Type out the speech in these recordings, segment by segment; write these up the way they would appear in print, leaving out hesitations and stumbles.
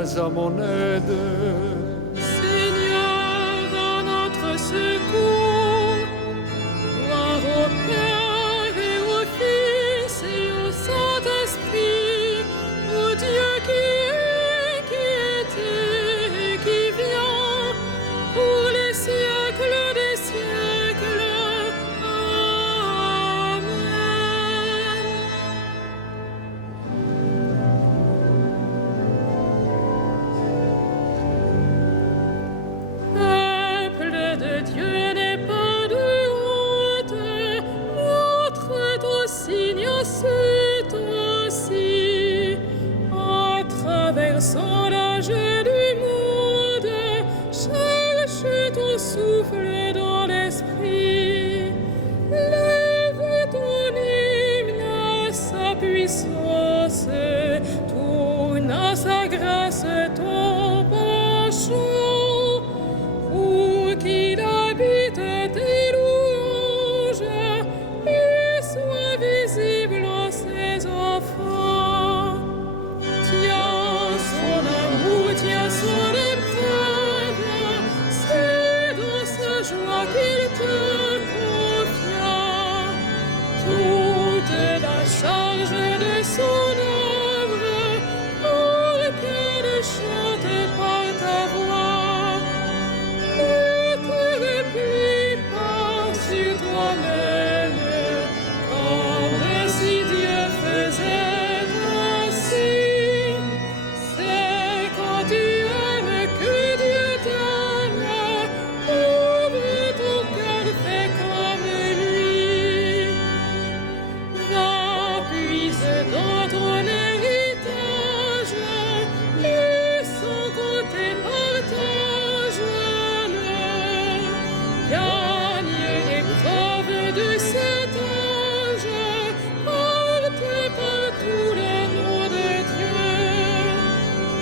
à mon aide. Seigneur, à notre secours, gloire au Père et au Fils et au Saint-Esprit, au Dieu qui est, qui était et qui vient, pour les siècles des siècles. Amen. Peuple de Dieu, n'aie pas de honte, montre ton signe à cet aussi, en traversant l'âge du monde, cherche ton souffle dans l'esprit, lève ton hymne, sa puissance, tourne à sa grâce ton penchant, pour qu'il habite tes louanges et soit visible en ses enfants. Tiens son amour, tiens son épreuve, c'est dans sa joie qu'il te confia toute la charge de son œuvre, pour qu'elle chante par ta voix. Ne te replie pas sur toi-même, comme si Dieu faisait ainsi. C'est quand tu aimes que Dieu t'aime, ouvre ton cœur, fais comme lui. Va, puise dans ton héritage, et sans compter partage-le. Gagne l'épreuve de cet âge, porte par tous les noms de Dieu.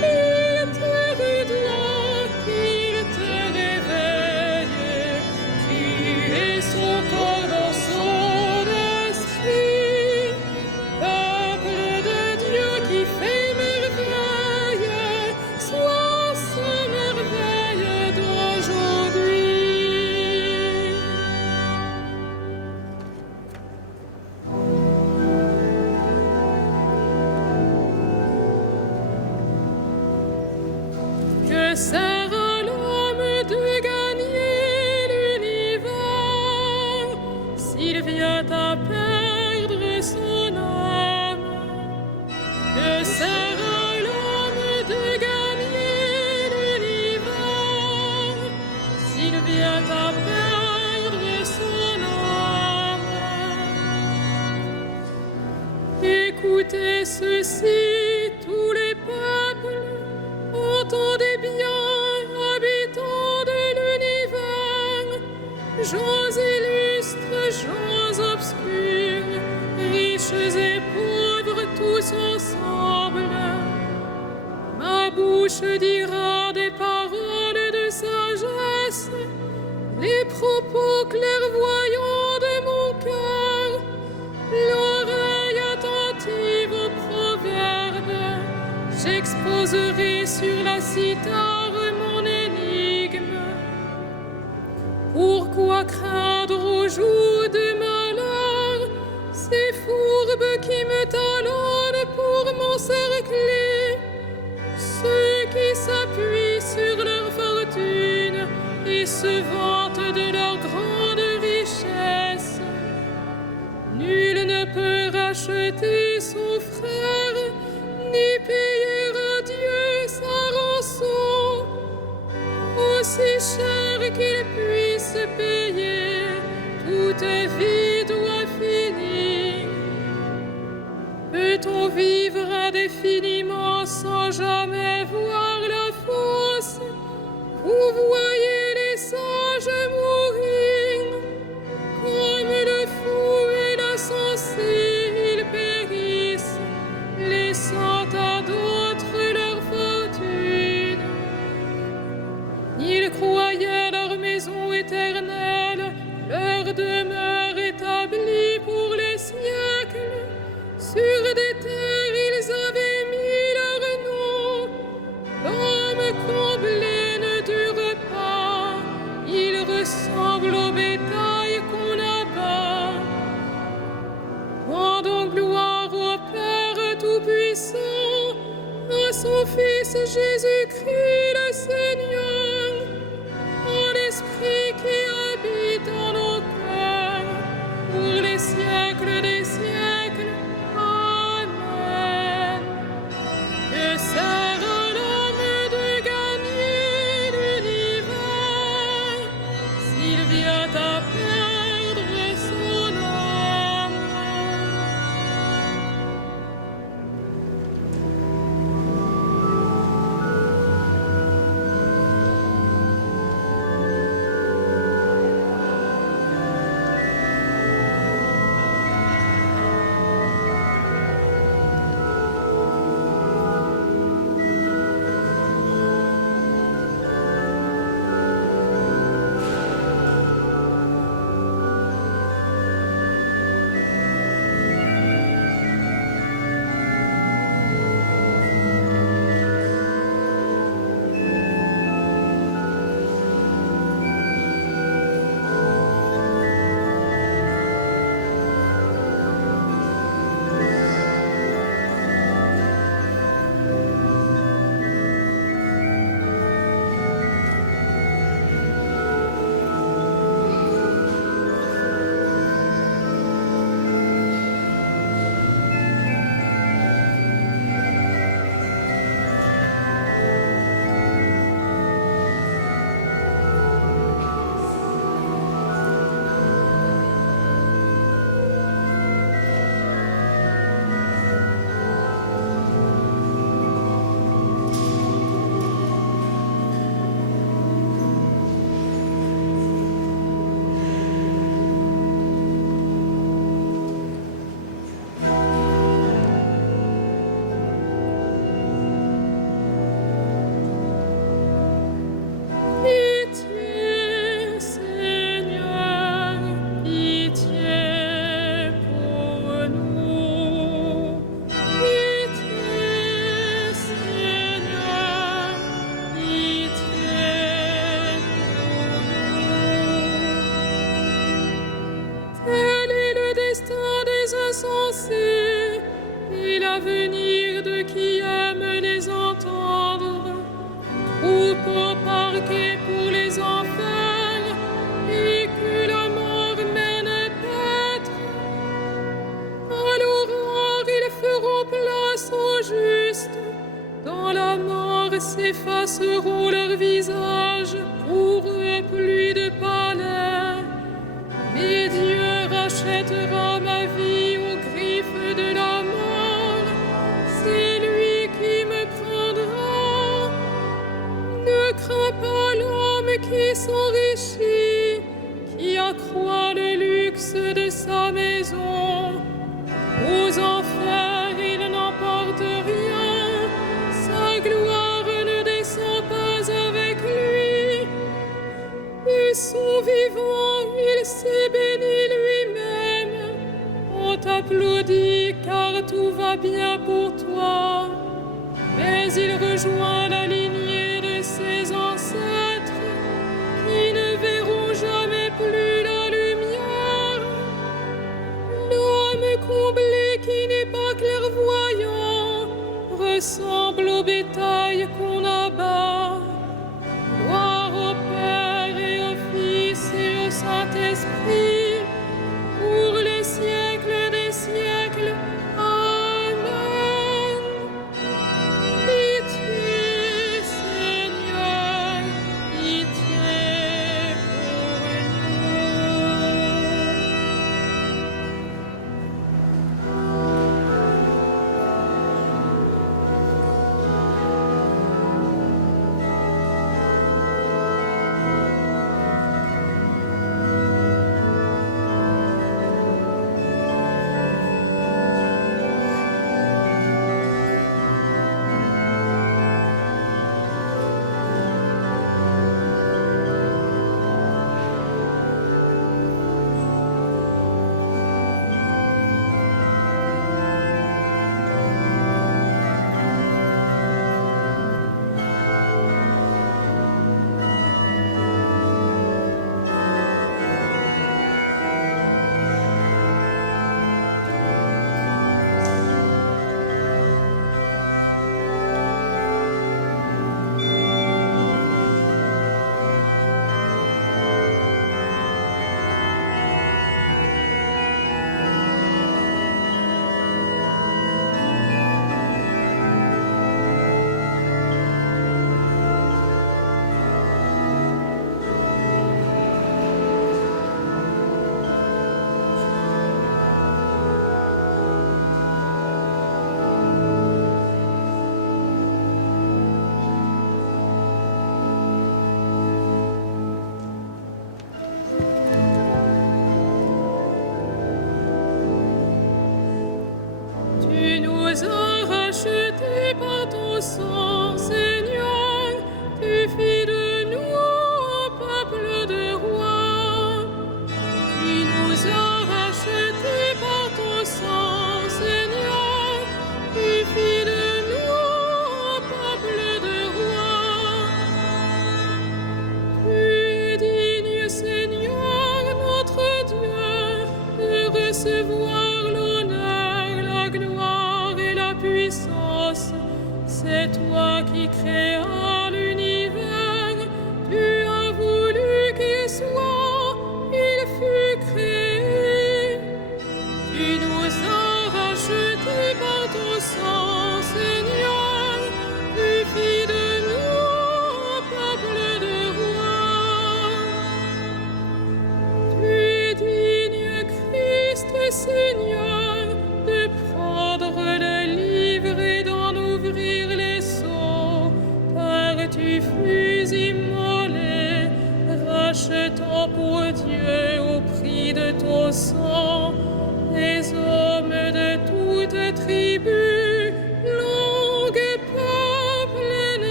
Il te redoit qu'il te réveille, tu es son corps dans son esprit. Peuple de Dieu qui fait merveille, sois sa merveille d'aujourd'hui. Que sert à l'homme de gagner l'univers s'il vient à perdre son âme? Que sert à l'homme de gagner l'univers s'il vient à perdre son âme? Écoutez ceci, tous les peuples, entendez bien, habitants de l'univers, gens illustres, gens obscurs, riches et pauvres, tous ensemble. Ma bouche dira des paroles de sagesse, les propos clairvoyants de mon cœur, l'oreille attentive aux proverbes. J'exposerai sur la cithare mon énigme. Pourquoi craindre au jour de malheur ces fourbes qui me talonnent pour m'encercler, ceux qui s'appuient sur leur fortune et se vantent de leur grande richesse? Nul ne peut racheter son frère, ni payer à Dieu sa rançon, aussi cher qu'il puisse payer, toute vie doit finir. Peut-on vivre indéfiniment sans jamais voir la fosse? Vous voyez les sages mourir, comme le fou et l'insensé, ils périssent, laissant à d'autres leur fortune. Ils croyaient leur maison éternelle, leur demeure établie pour les siècles. Sur des terres ils avaient mis leur nom, fois le luxe de sa maison. Aux enfers, il n'emporte rien, sa gloire ne descend pas avec lui. De son vivant, il s'est béni lui-même. On t'applaudit car tout va bien pour toi. Mais il rejoint la lignée de ses ancêtres qui ne verront jamais plus la lumière. L'homme comblé qui n'est pas clairvoyant ressemble au bétail qu'on abat. Gloire au Père et au Fils et au Saint-Esprit, pour les siècles des siècles. Amen. Pitié, Seigneur, pitié pour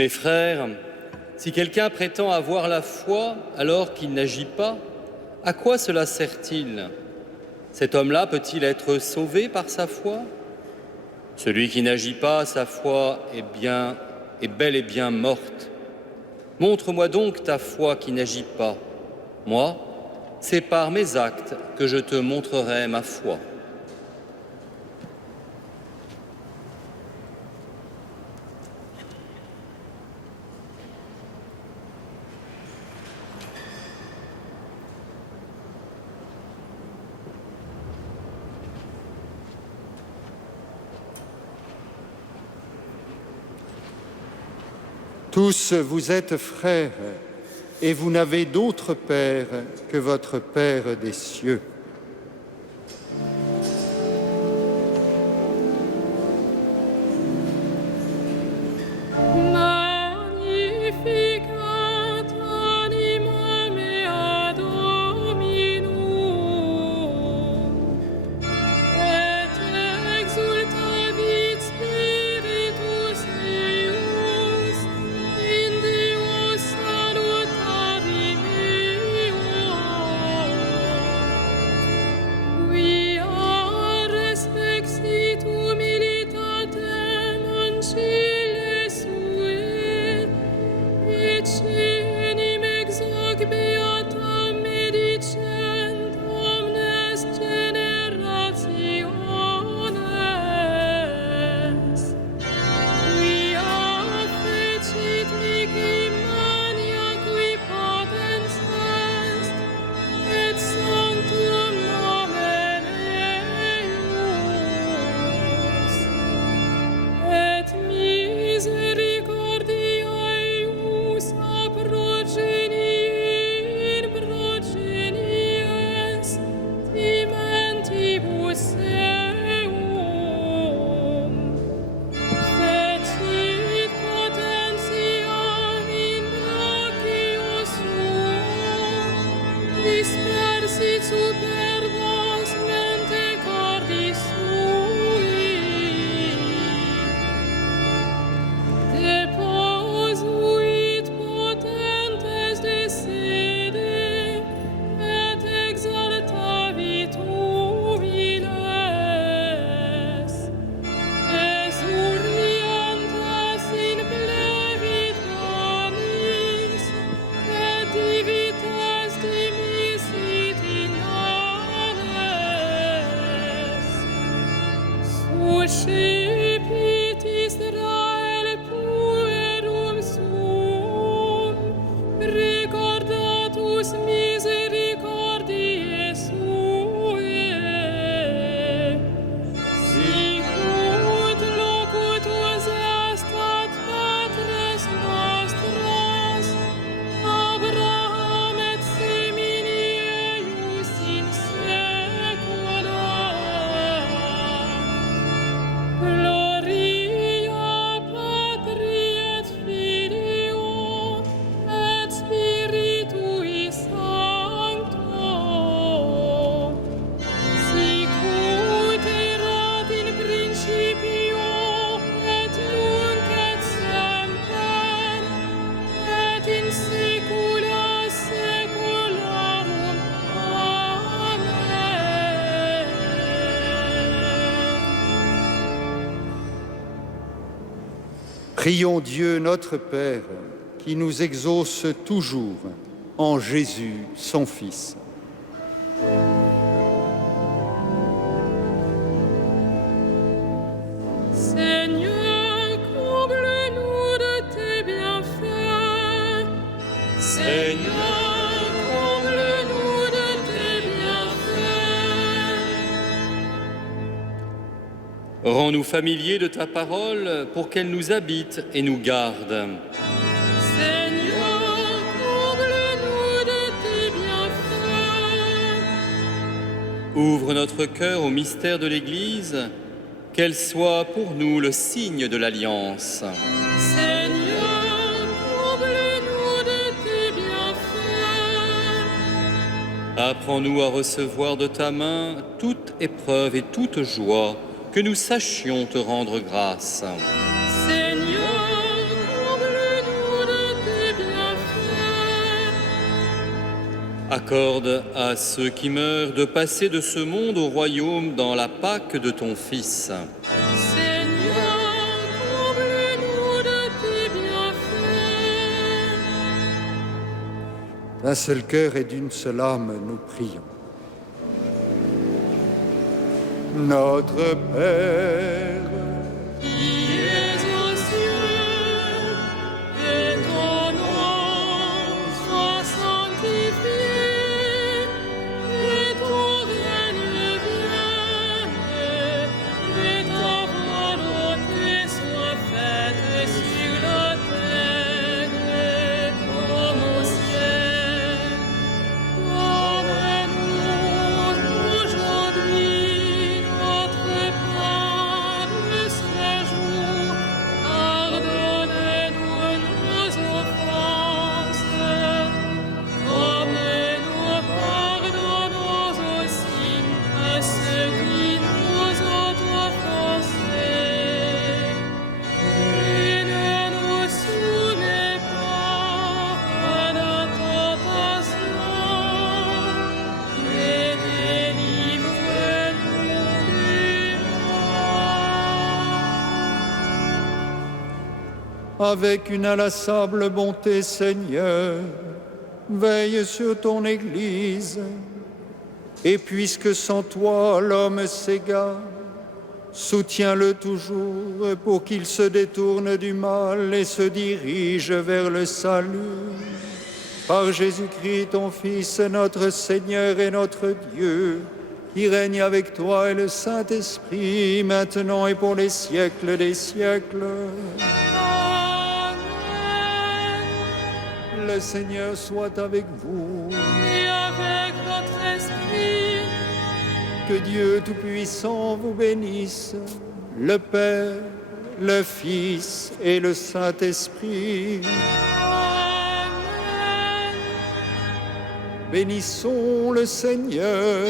Mes frères, si quelqu'un prétend avoir la foi alors qu'il n'agit pas, À quoi cela sert-il? Cet homme-là peut-il être sauvé par sa foi? Celui qui n'agit pas, sa foi est bel et bien morte. Montre-moi donc ta foi qui n'agit pas. Moi, c'est par mes actes que je te montrerai ma foi. Tous vous êtes frères, et vous n'avez d'autre Père que votre Père des cieux. Magnificat anima mea Dominum, et exultavit Spiritus eius in Deo salutari meo, quia respexit humilitatem ancille sue, et cenim exac beatam medicent omnes generationes, quia fecit mihi mania qui potens est, et sanctum nomen eius, et misericordia eius a progenie in progenies timentibus eum, fecit potentiam in brachio suo, dispersit superbos mente cordis sui, deposuit potentes de sede, et exaltavit humiles, exurientes in plevit amis, et divites dimisit in annes. Suscipit Israel puerum suum, recordatus misericordiae suae, sicut locutus est ad patres nostros, Abraham et semini eius in saecula. Gloria Patri et Filio et Spiritui Sancto, sicut erat in principio et nunc et semper et in saecula saeculorum. Amen. Prions Dieu notre Père, qui nous exauce toujours en Jésus, son Fils. Seigneur, comble-nous de tes bienfaits. Seigneur, comble-nous de tes bienfaits. Rends-nous familiers de ta parole pour qu'elle nous habite et nous garde. Seigneur, comble-nous de tes bienfaits. Ouvre notre cœur au mystère de l'Église, qu'elle soit pour nous le signe de l'Alliance. Seigneur, comble-nous de tes bienfaits. Apprends-nous à recevoir de ta main toute épreuve et toute joie, que nous sachions te rendre grâce. Seigneur, comble-nous de tes bienfaits. Accorde à ceux qui meurent de passer de ce monde au royaume dans la Pâque de ton Fils. Seigneur, comble-nous de tes bienfaits. D'un seul cœur et d'une seule âme, nous prions. Notre Père, Qui es aux cieux, que ton nom soit sanctifié, que ton règne vienne, que ta volonté soit faite sur la terre comme au ciel. Donne-nous aujourd'hui notre pain de ce jour. Pardonne-nous nos offenses, comme nous pardonnons aussi à ceux qui nous ont offensés. Et ne nous soumets pas à la tentation, mais délivre-nous du mal. avec une inlassable bonté, Seigneur, veille sur ton Église, et puisque sans toi l'homme s'égare, soutiens-le toujours pour qu'il se détourne du mal et se dirige vers le salut. Par Jésus-Christ, ton Fils, notre Seigneur et notre Dieu, qui règne avec toi et le Saint-Esprit, maintenant et pour les siècles des siècles. Amen. Le Seigneur soit avec vous. Et avec votre esprit, Que Dieu Tout-Puissant vous bénisse, le Père, le Fils et le Saint-Esprit. Amen. Bénissons le Seigneur.